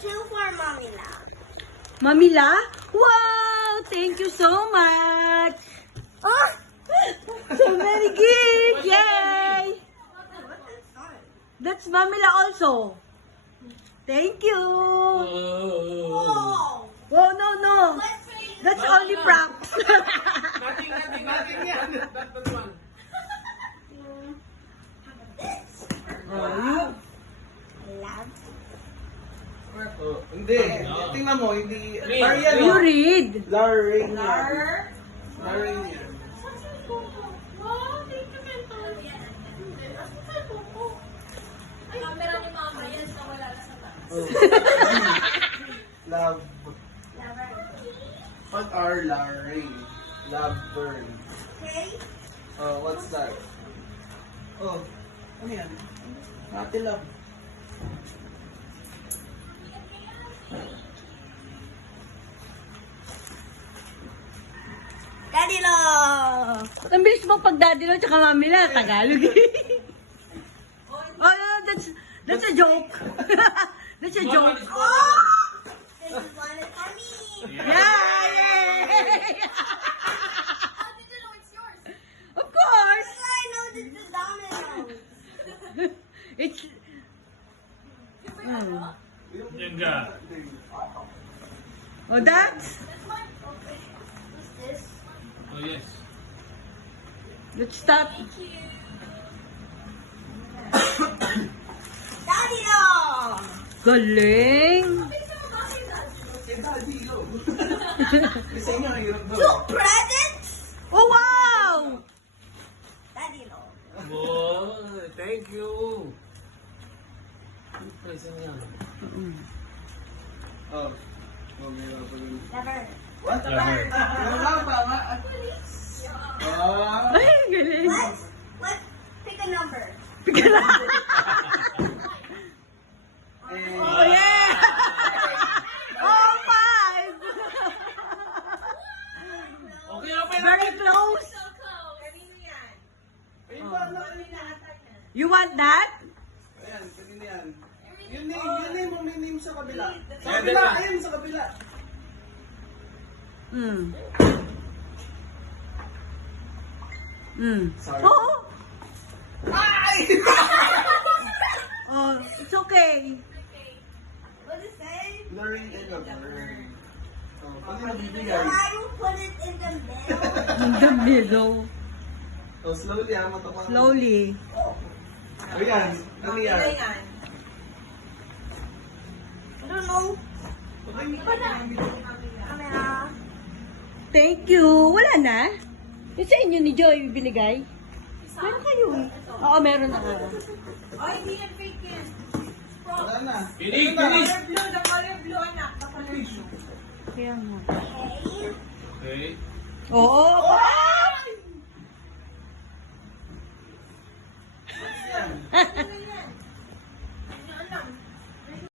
Two for Mommy La. Mamila? Wow! Thank you so much! Oh! So many gifts! Yay! That's Mamila also. Thank you! Oh! Oh, no. That's only props. Nothing yan. That one. Love. Oh, hindi. Tingnan mo, hindi. Marian, You read. Lorraine. Lar. Lorraine. Camera ni Mama, yan na wala na sa taas. Oh. Love. What are Lorraine? Love burn. Okay? Oh, what's that? Oh, ano yan? Ate Love. Daddy Love! Ang bilis mo pag daddy lang tsaka Mamila. Tagalog eh. Oh, no, that's a joke. That's a joke. Oh! This is one for me. Yay! How did you know it's yours? Of course. How do I know this is Domino's? It's... Yenga. Oh, that's... Okay. What's this? Oh, yes. Let's stop. Daddy Love! Galing. Kasi nga, hirap daw. Two presents? Oh, wow! Daddy Love. Oh, thank you. Kasi nga. Oh. Oh, meron pa rin. Never. What? Wala pa nga. Ah. Ay, galing. Let's pick a number. Oh, yeah! Oh, five! Okay, okay. Very close. Ayun ba, ano? You want that? Ayan, kanina yan. Yun name mo, may name sa kabila. Sa kabila, ayun, sa kabila. Sorry. Oh! Ay! Oh, it's okay. What does it say? Learning and learning. Oh, pag So nabibigay. I will put it in the middle. In the middle. Oh, slowly ah, matapang. Slowly. Ayan, ano yan? I don't know. Okay, Camera. Thank you. Wala na? Yung sa inyo ni Joy binigay? Meron kayo. Oo, meron na. Ay, hindi yan fake yan. wala na. The color blue, anak. The color blue. Kaya nga. Okay. Okay. Oo.